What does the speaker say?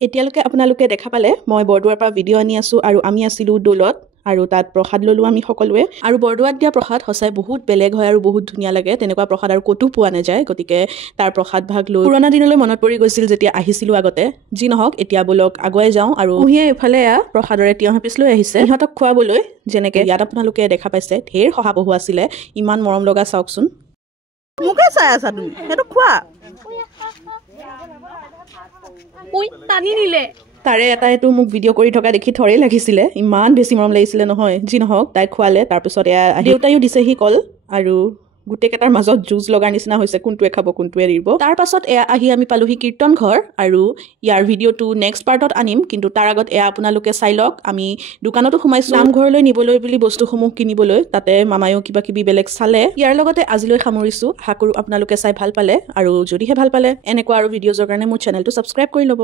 এতিয়ালৈকে আপোনালোকে দেখা পালে মই বৰদোৱাৰ পৰা ভিডিঅ' আনি আছোঁ আৰু আমি আছিলোঁ দৌলত আৰু তাত প্ৰসাদ ল'লোঁ আমি সকলোৱে আৰু বৰদোৱাত দিয়া প্ৰসাদ সঁচাই বহুত বেলেগ হয় আৰু বহুত ধুনীয়া লাগে তেনেকুৱা প্ৰসাদ আৰু ক'তো পোৱা নাযায় গতিকে তাৰ প্ৰসাদ ভাগ লৈ পুৰণা দিনলৈ মনত পৰি গৈছিল যেতিয়া আহিছিলোঁ আগতে যি নহওক এতিয়া বলক আগুৱাই যাওঁ আৰু পুহিয়ে এইফালে প্ৰসাদৰে তিয়ঁহ এপিচ লৈ আহিছে ইহঁতক খুৱাবলৈ যেনেকৈ ইয়াত আপোনালোকে দেখা পাইছে ঢেৰ শহাপহু আছিলে ইমান মৰম লগা চাওকচোন মোকে চাই আছা তুমি সেইটো খোৱা টানি নিলে তাৰে এটাইতো মোক ভিডিঅ' কৰি থকা দেখি থৰেই লাগিছিলে ইমান বেছি মৰম লাগিছিলে নহয় যি নহওক তাইক খোৱালে তাৰপিছত দেউতায়ো দিছেহি কল আৰু গোটেইকেইটাৰ মাজত যুঁজ লগাৰ নিচিনা হৈছে কোনটোৱে খাব কোনটোৱে এৰিব তাৰ পাছত আহি আমি পালোহি কীৰ্তন ঘৰ আৰু ইয়াৰ ভিডিঅ'টো নেক্সট পাৰ্টত আনিম কিন্তু তাৰ আগত আপোনালোকে চাই লওক আমি দোকানতো সোমাইছোঁ নামঘৰলৈ নিবলৈ বুলি বস্তুসমূহ কিনিবলৈ তাতে মামায়েও কিবা কিবি বেলেগ চালে ইয়াৰ লগতে আজিলৈ সামৰিছোঁ আশা কৰোঁ আপোনালোকে চাই ভাল পালে আৰু যদিহে ভাল পালে এনেকুৱা আৰু ভিডিঅ'জৰ কাৰণে মোৰ চেনেলটো ছাবস্ক্ৰাইব কৰি ল'ব